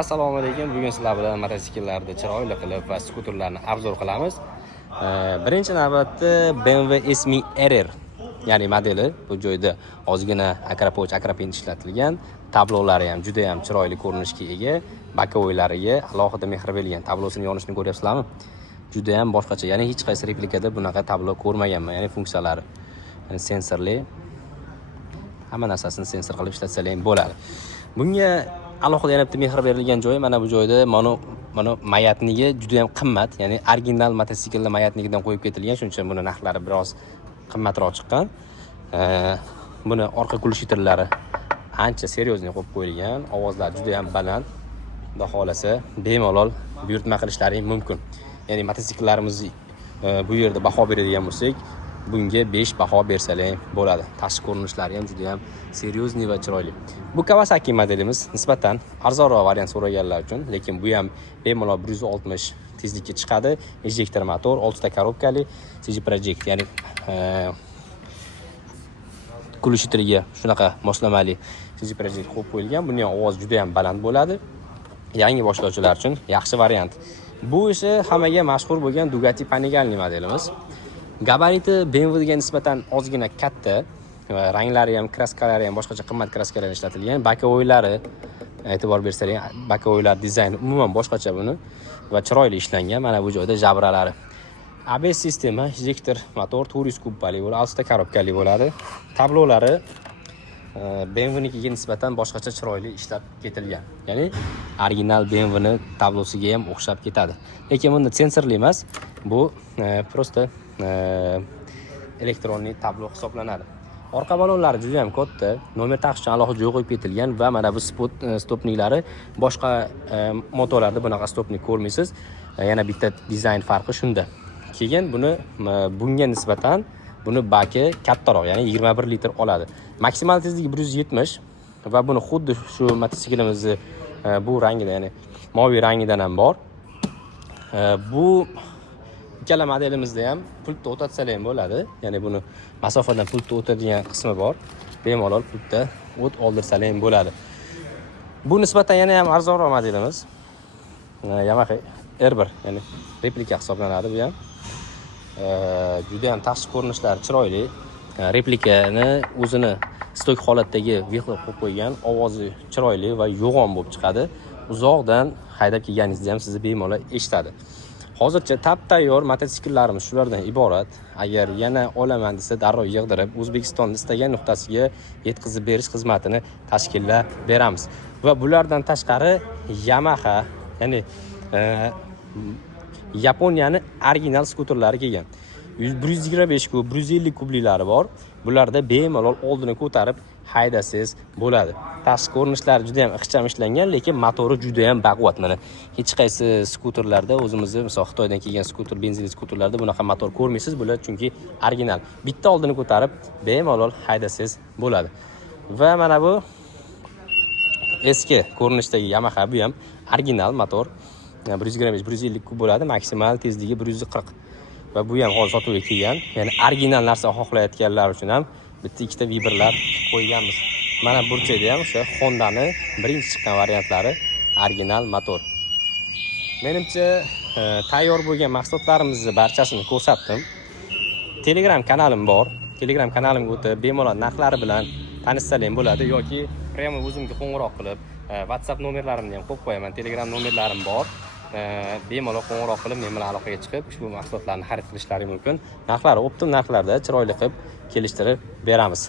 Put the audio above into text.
Assalomu alaykum. Bugun sizlar bilan mototsikllarni chiroyli qilib va skuterlarni obzor qilamiz. Birinchi navbatda BMW S1000 RR, ya'ni modeli. Bu joyda ozgina akrapoch ishlatilgan. Tablolari ham juda ham chiroyli ko'rinishga ega. Bokovoylariga alohida mehr berilgan. Tablosining yonishini ko'ryapsizlarmi? Juda ham boshqacha. Ya'ni hech qaysi replikada bunaqa tablo ko'rmaganman. Ya'ni funksiyalari, ya'ni sensorli. Hamma narsasini sensor qilib ishlatsalar ham bo'ladi. Bunga alohida yana bitta mehr berilgan joyi mana bu joyda mana mayatnigi juda ham qimmat, ya'ni original mototsiklni mayatnigidan qo'yib ketilgan, shuning uchun buni narxlari biroz qimmatroq chiqqan. Buni orqa kulishiterlari ancha seryozni qo'yib qo'yilgan, ovozlari juda ham baland. Xudo xolasa bemalol buyurtma qilishlaring mumkin. Ya'ni mototsikllarimizni bu yerda baho beradigan bo'lsak, bunga 5 baho bersalar bo'ladi. Tashqi ko'rinishlari ham juda ham seryozni va chiroyli. Bu Kawasaki modelimiz nisbatan arzonroq variant so'raganlar uchun, lekin bu ham bemalol 160 tezlikka chiqadi. Injektor motor, 6 ta korobkali CG Project, ya'ni kulishitriga shunaqa moslamali CG Project qo'yib qo'yilgan. Buning ovozi juda ham baland bo'ladi. Yangi boshlovchilar uchun yaxshi variant. Bu esa hammaga mashhur bo'lgan Ducati Panigale modelimiz. Gabariti BMW ga nisbatan ozgina katta, ranglari ham, kraskalari ham boshqacha qimmat kraskalar ishlatilgan. Bokovoylari e'tibor bersangiz, bokovoylar dizayni umuman boshqacha buni va chiroyli ishlangan. Mana bu joyda jabralari. ABS sistema, injektor motor, 400 kubbali bo'ladi, 6 ta korobkali bo'ladi. Tablolari BMW nikiga nisbatan boshqacha chiroyli ishlab ketilgan. Ya'ni original BMW ni tablosiga ham o'xshab ketadi. Lekin bunda sensorli emas, bu prosta elektronli tablo hisoblanadi. Orqa balonlari juda ham katta, nomer taqish uchun alohida joy qo'yib ketilgan va mana bu stopniklari boshqa motorlarda bunaqa stopnik ko'rmaysiz. Yana bitta dizayn farqi shunda. Keyin bunga nisbatan buni baki kattaroq, ya'ni 21 litr oladi. Maksimal tezligi 170 va buni xuddi shu mototsiklimizni bu rangida, ya'ni moviy rangidan ham bor. Bu ikkala modelimizda ham pultda o'tatsalar ham bo'ladi. Ya'ni buni masofadan pultda o'tadigan qismi bor. Bemalol pultda o't oldirsalar ham bo'ladi. Bu nisbatan yana ham arzonroq modelimiz. Yamaha R1, ya'ni replika hisoblanadi bu ham. Juda ham tashqi ko'rinishlari chiroyli. Replikani o'zini stok holatdagi vehlo qo'yib qo'ygan, ovozi chiroyli va yo'g'on bo'lib chiqadi. Uzoqdan haydab kelganingizda ham sizni bemalol eshitadi. Hozircha tayyor mototsikllarimiz shulardan iborat. Agar yana olaman desa, darrov yig'dirib O'zbekistonning istagan nuqtasiga yetkazib berish xizmatini tashkillab beramiz. Va bulardan tashqari Yamaha, ya'ni Yaponiyaning original skuterlari kelgan. 125 kub, 150 kubliklari bor. Bularda bemalol oldini ko'tarib haydasiz bo'ladi. Tashqi ko'rinishlari juda ham ixcham ishlangan, lekin motori juda ham baquvvat. Mana hech qaysi skuterlarda o'zimizni, masalan, Xitoydan kelgan skuter, benzinli skuterlarda bunaqa motor ko'rmaysiz. Bular chunki original. Bitta oldini ko'tarib bemalol haydasiz bo'ladi. Va mana bu eski ko'rinishdagi Yamaha, bu ham original motor. 125, 150 kub bo'ladi, maksimal tezligi 140. Va bu ham hozir sotuvga kelgan. Ya'ni original narsa xohlayotganlar uchun ham bitta ikkita vibrlar qo'yganmiz. Mana burchakda ham o'sha Honda'ning birinchi chiqqan variantlari original motor. Menimcha tayyor bo'lgan mahsulotlarimizni barchasini ko'rsatdim. Telegram kanalim bor. Telegram kanalimga o'tib bemalol narxlari bilan tanishsalar ham bo'ladi yoki prямо o'zimga qo'ng'iroq qilib, WhatsApp nomerlarimni ham qo'yib qo'yaman. Telegram nomerlarim bor. Bemalol qo'ng'iroq qilib men bilan aloqaga chiqib ushbu mahsulotlarni xarid qilishlari mumkin. Narxlari optim narxlarda chiroyli qilib kelishtirib beramiz.